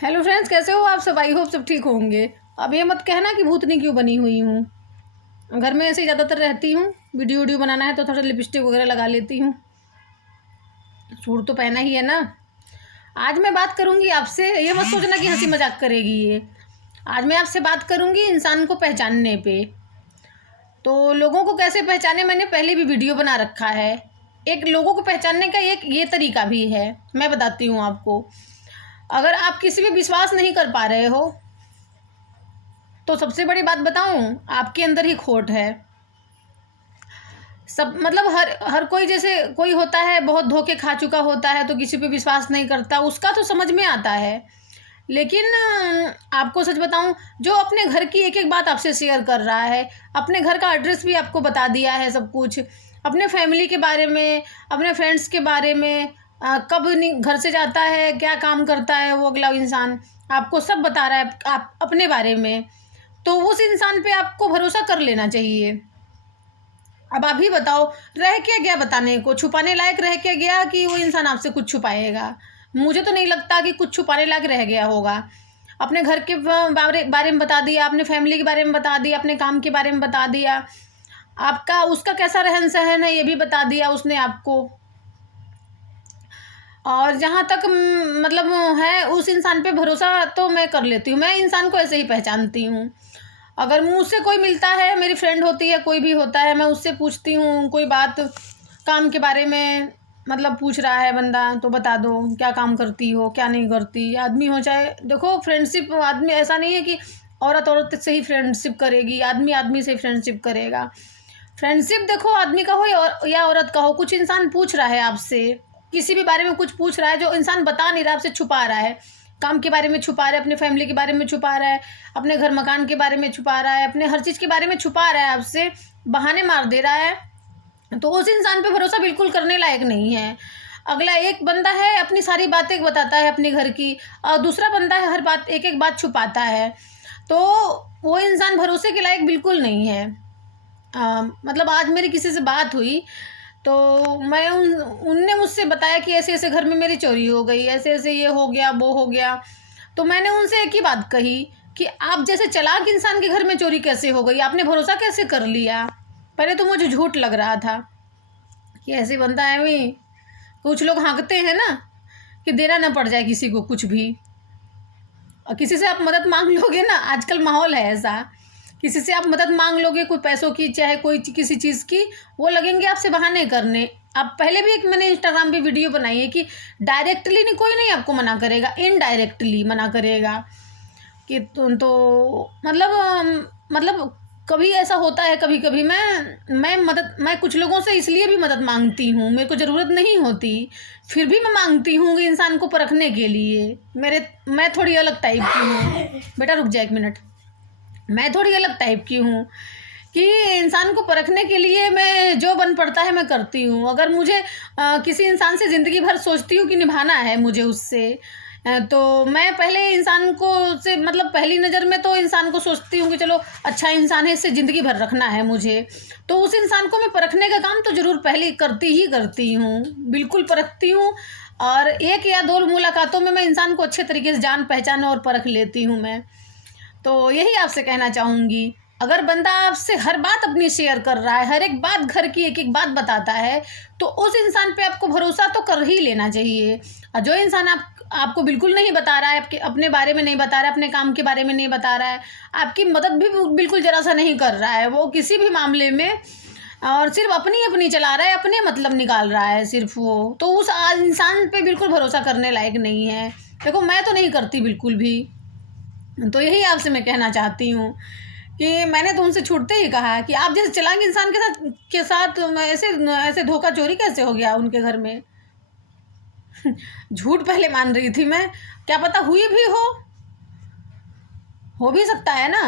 Hello friends, कैसे हो आप सब। आई होप सब ठीक होंगे। अब ये मत कहना कि भूतनी क्यों बनी हुई हूँ। घर में ऐसे ही ज़्यादातर रहती हूँ। वीडियो वीडियो बनाना है तो थोड़ा लिपस्टिक वगैरह लगा लेती हूँ। सूट तो पहना ही है ना। आज मैं बात करूँगी आपसे, ये मत सोचना कि हंसी मजाक करेगी ये। आज मैं आपसे बात करूँगी इंसान को पहचानने पे। तो लोगों को कैसे पहचाने, मैंने पहले भी वीडियो बना रखा है। एक लोगों को पहचानने का एक ये तरीका भी है, मैं बताती हूँ आपको। अगर आप किसी पे विश्वास नहीं कर पा रहे हो तो सबसे बड़ी बात बताऊं, आपके अंदर ही खोट है। सब मतलब हर कोई, जैसे कोई होता है बहुत धोखे खा चुका होता है तो किसी पे विश्वास नहीं करता, उसका तो समझ में आता है। लेकिन आपको सच बताऊं, जो अपने घर की एक एक बात आपसे शेयर कर रहा है, अपने घर का एड्रेस भी आपको बता दिया है, सब कुछ अपने फैमिली के बारे में, अपने फ्रेंड्स के बारे में, कब घर से जाता है, क्या काम करता है वो अगला इंसान, आपको सब बता रहा है आप अपने बारे में। तो उस इंसान पे आपको भरोसा कर लेना चाहिए। अब आप ही बताओ, रह क्या गया बताने को, छुपाने लायक रह क्या गया कि वो इंसान आपसे कुछ छुपाएगा। मुझे तो नहीं लगता कि कुछ छुपाने लायक रह गया होगा। अपने घर के बारे में बता दिया, अपने फैमिली के बारे में बता दिया, अपने काम के बारे में बता दिया, आपका उसका कैसा रहन सहन है ये भी बता दिया उसने आपको। और जहाँ तक मतलब है, उस इंसान पे भरोसा तो मैं कर लेती हूँ। मैं इंसान को ऐसे ही पहचानती हूँ। अगर मुझसे कोई मिलता है, मेरी फ्रेंड होती है, कोई भी होता है, मैं उससे पूछती हूँ कोई बात काम के बारे में, मतलब पूछ रहा है बंदा तो बता दो क्या काम करती हो, क्या नहीं करती। आदमी हो चाहे, देखो फ्रेंडशिप, आदमी ऐसा नहीं है कि औरत औरत से ही फ्रेंडशिप करेगी, आदमी आदमी से फ्रेंडशिप करेगा। फ्रेंडशिप देखो आदमी का हो या औरत का हो, कुछ इंसान पूछ रहा है आपसे, किसी भी बारे में कुछ पूछ रहा है, जो इंसान बता नहीं रहा, आपसे छुपा रहा है, काम के बारे में छुपा रहा है, अपने फैमिली के बारे में छुपा रहा है, अपने घर मकान के बारे में छुपा रहा है, अपने हर चीज़ के बारे में छुपा रहा है, आपसे बहाने मार दे रहा है, तो उस इंसान पे भरोसा बिल्कुल करने लायक नहीं है। अगला एक बंदा है अपनी सारी बातें बताता है अपने घर की, और दूसरा बंदा है हर बात एक एक बात छुपाता है, तो वो इंसान भरोसे के लायक बिल्कुल नहीं है। मतलब आज मेरी किसी से बात हुई तो मैं उनने मुझसे बताया कि ऐसे ऐसे घर में मेरी चोरी हो गई, ऐसे ऐसे ये हो गया वो हो गया। तो मैंने उनसे एक ही बात कही कि आप जैसे चालाक इंसान के घर में चोरी कैसे हो गई, आपने भरोसा कैसे कर लिया। पहले तो मुझे झूठ लग रहा था कि ऐसे बंदा है भी। कुछ लोग हाँकते हैं ना कि देना ना पड़ जाए किसी को कुछ भी, और किसी से आप मदद मांग लोगे ना, आजकल माहौल है ऐसा, किसी से आप मदद मांग लोगे कोई पैसों की चाहे कोई किसी चीज़ की, वो लगेंगे आपसे बहाने करने। आप पहले भी एक मैंने इंस्टाग्राम पे वीडियो बनाई है कि डायरेक्टली नहीं, कोई नहीं आपको मना करेगा, इनडायरेक्टली मना करेगा कि तो मतलब कभी ऐसा होता है, कभी कभी मैं कुछ लोगों से इसलिए भी मदद मांगती हूँ, मेरे को ज़रूरत नहीं होती, फिर भी मैं मांगती हूँ कि इंसान को परखने के लिए। मैं थोड़ी अलग टाइप की हूँ। बेटा रुक जा 1 मिनट। मैं थोड़ी अलग टाइप की हूँ कि इंसान को परखने के लिए मैं जो बन पड़ता है मैं करती हूँ। अगर मुझे किसी इंसान से ज़िंदगी भर सोचती हूँ कि निभाना है मुझे उससे, तो मैं पहले इंसान को से मतलब पहली नज़र में तो इंसान को सोचती हूँ कि चलो अच्छा इंसान है, इससे ज़िंदगी भर रखना है मुझे, तो उस इंसान को मैं परखने का काम तो ज़रूर पहले करती हूँ, बिल्कुल परखती हूँ। और 1 या 2 मुलाकातों में मैं इंसान को अच्छे तरीके से जान पहचान और परख लेती हूँ मैं। तो यही आपसे कहना चाहूँगी, अगर बंदा आपसे हर बात अपनी शेयर कर रहा है, हर एक बात, घर की एक एक बात बताता है, तो उस इंसान पे आपको भरोसा तो कर ही लेना चाहिए। और जो इंसान आपको बिल्कुल नहीं बता रहा है, आपके अपने बारे में नहीं बता रहा है, अपने काम के बारे में नहीं बता रहा है, आपकी मदद भी बिल्कुल ज़रा सा नहीं कर रहा है वो किसी भी मामले में, और सिर्फ अपनी अपनी चला रहा है, अपने मतलब निकाल रहा है सिर्फ वो, तो उस इंसान पे बिल्कुल भरोसा करने लायक नहीं है। देखो मैं तो नहीं करती बिल्कुल भी। तो यही आपसे मैं कहना चाहती हूँ कि मैंने तो उनसे छूटते ही कहा कि आप जैसे चालाक इंसान के साथ ऐसे ऐसे धोखा चोरी कैसे हो गया उनके घर में। झूठ पहले मान रही थी मैं, क्या पता हुई भी हो भी सकता है ना।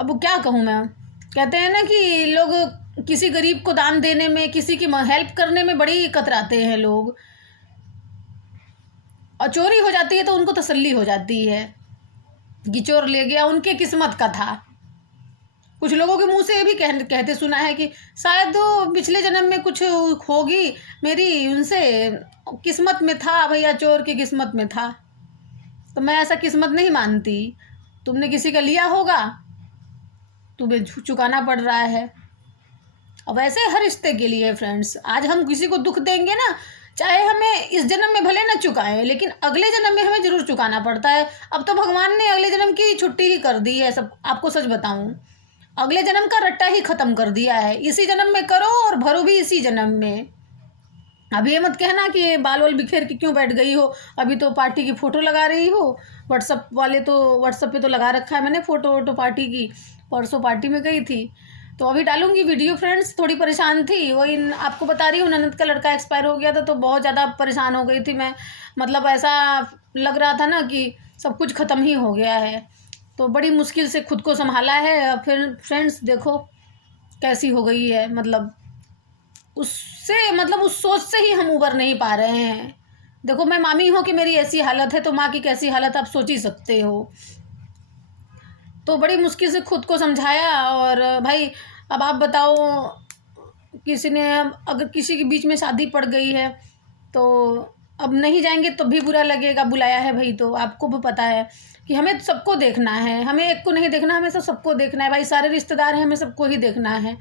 अब वो क्या कहूँ मैं। कहते हैं ना कि लोग किसी गरीब को दान देने में, किसी की हेल्प करने में बड़ी कतराते हैं लोग, और चोरी हो जाती है तो उनको तसल्ली हो जाती है कि चोर ले गया, उनके किस्मत का था। कुछ लोगों के मुंह से ये भी कहते सुना है कि शायद वो पिछले जन्म में कुछ होगी मेरी उनसे, किस्मत में था भैया, चोर की किस्मत में था। तो मैं ऐसा किस्मत नहीं मानती। तुमने किसी का लिया होगा, तुम्हें चुकाना पड़ रहा है। अब ऐसे हर रिश्ते के लिए फ्रेंड्स, आज हम किसी को दुख देंगे ना, चाहे हमें इस जन्म में भले ना चुकाएं, लेकिन अगले जन्म में हमें जरूर चुकाना पड़ता है। अब तो भगवान ने अगले जन्म की छुट्टी ही कर दी है सब। आपको सच बताऊं, अगले जन्म का रट्टा ही खत्म कर दिया है। इसी जन्म में करो और भरो भी इसी जन्म में। अब ये मत कहना कि बाल वाल बिखेर के क्यों बैठ गई हो, अभी तो पार्टी की फ़ोटो लगा रही हो। व्हाट्सअप वाले तो व्हाट्सअप पे तो लगा रखा है मैंने फ़ोटो वोटो पार्टी की। परसों पार्टी में गई थी, तो अभी डालूंगी वीडियो फ्रेंड्स। थोड़ी परेशान थी, वही आपको बता रही हूँ, ननद का लड़का एक्सपायर हो गया था, तो बहुत ज़्यादा परेशान हो गई थी मैं। मतलब ऐसा लग रहा था ना कि सब कुछ ख़त्म ही हो गया है। तो बड़ी मुश्किल से खुद को संभाला है। फिर फ्रेंड्स देखो कैसी हो गई है, मतलब उस सोच से ही हम उबर नहीं पा रहे हैं। देखो मैं मामी हूँ कि मेरी ऐसी हालत है, तो माँ की कैसी हालत आप सोच ही सकते हो। तो बड़ी मुश्किल से खुद को समझाया। और भाई अब आप बताओ, किसी ने अगर किसी के बीच में शादी पड़ गई है तो अब नहीं जाएंगे तो भी बुरा लगेगा। बुलाया है भाई, तो आपको भी पता है कि हमें सबको देखना है, हमें एक को नहीं देखना, हमें सबको देखना है भाई। सारे रिश्तेदार हैं, हमें सबको ही देखना है।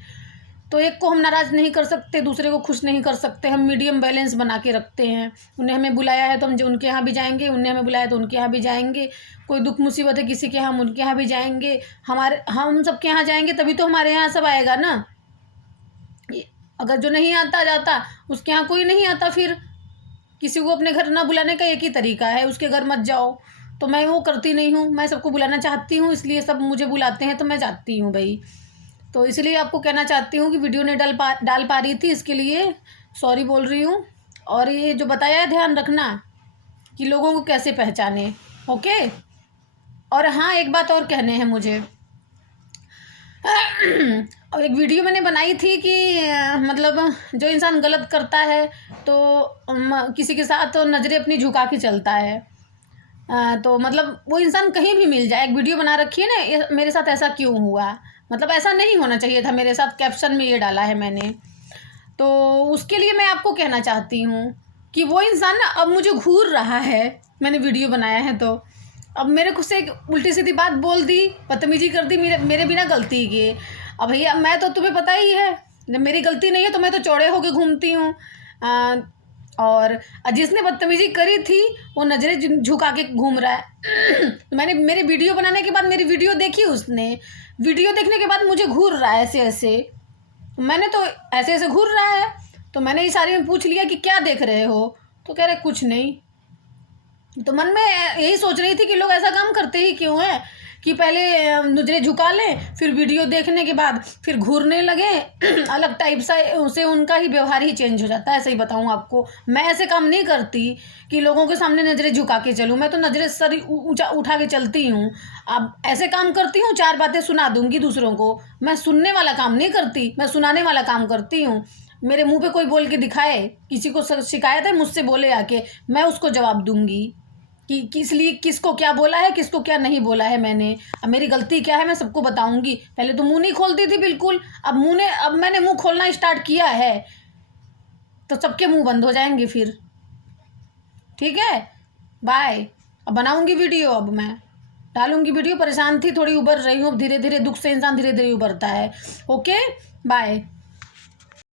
तो एक को हम नाराज़ नहीं कर सकते, दूसरे को खुश नहीं कर सकते। हम मीडियम बैलेंस बना के रखते हैं। उन्हें हमें बुलाया है तो हम जो उनके यहाँ भी जाएंगे, उन्हें हमें बुलाया तो उनके यहाँ भी जाएंगे। कोई दुख मुसीबत है किसी के यहाँ, हम उनके यहाँ भी जाएंगे। हम सबके यहाँ जाएंगे तभी तो हमारे यहाँ सब आएगा ना। अगर जो नहीं आता जाता, उसके यहाँ कोई नहीं आता, फिर किसी को अपने घर ना बुलाने का एक ही तरीका है, उसके घर मत जाओ। तो मैं वो करती नहीं हूँ, मैं सबको बुलाना चाहती हूँ, इसलिए सब मुझे बुलाते हैं तो मैं जाती हूँ भाई। तो इसलिए आपको कहना चाहती हूँ कि वीडियो नहीं डाल पा रही थी, इसके लिए सॉरी बोल रही हूँ। और ये जो बताया है ध्यान रखना कि लोगों को कैसे पहचाने, ओके। और हाँ, एक बात और कहने हैं मुझे। और एक वीडियो मैंने बनाई थी कि मतलब जो इंसान गलत करता है तो किसी के साथ तो नज़रें अपनी झुका के चलता है। तो मतलब वो इंसान कहीं भी मिल जाए। एक वीडियो बना रखी है ना, मेरे साथ ऐसा क्यों हुआ, मतलब ऐसा नहीं होना चाहिए था मेरे साथ, कैप्शन में ये डाला है मैंने। तो उसके लिए मैं आपको कहना चाहती हूँ कि वो इंसान ना अब मुझे घूर रहा है। मैंने वीडियो बनाया है तो अब मेरे को से एक उल्टी सीधी बात बोल दी, बदतमीजी कर दी मेरे बिना गलती के। अब भैया मैं तो, तुम्हें पता ही है, जब मेरी गलती नहीं है तो मैं तो चौड़े होके घूमती हूँ। और जिसने बदतमीजी करी थी वो नज़रें झुका के घूम रहा है। तो मैंने मेरे वीडियो बनाने के बाद मेरी वीडियो देखी, उसने वीडियो देखने के बाद मुझे घूर रहा है ऐसे ऐसे। मैंने तो ऐसे ऐसे घूर रहा है, तो मैंने इशारे में पूछ लिया कि क्या देख रहे हो, तो कह रहे कुछ नहीं। तो मन में यही सोच रही थी कि लोग ऐसा काम करते ही क्यों हैं कि पहले नजरें झुका लें, फिर वीडियो देखने के बाद फिर घूरने लगे। अलग टाइप से उनका ही व्यवहार ही चेंज हो जाता है। ऐसे ही बताऊं आपको, मैं ऐसे काम नहीं करती कि लोगों के सामने नज़रें झुका के चलूं। मैं तो नज़रें सर ऊंचा उठा के चलती हूँ। अब ऐसे काम करती हूँ, 4 बातें सुना दूंगी दूसरों को। मैं सुनने वाला काम नहीं करती, मैं सुनाने वाला काम करती हूँ। मेरे मुंह पे कोई बोल के दिखाए, किसी को शिकायत है मुझसे बोले आके, मैं उसको जवाब दूंगी कि किस लिए, किसको क्या बोला है, किसको क्या नहीं बोला है मैंने। अब मेरी गलती क्या है मैं सबको बताऊंगी। पहले तो मुंह नहीं खोलती थी बिल्कुल, अब मैंने मुंह खोलना स्टार्ट किया है, तो सबके मुंह बंद हो जाएंगे फिर। ठीक है, बाय। अब बनाऊंगी वीडियो, अब मैं डालूंगी वीडियो। परेशान थी, थोड़ी उबर रही हूँ धीरे धीरे। दुख से इंसान धीरे धीरे उबरता है। Okay, bye.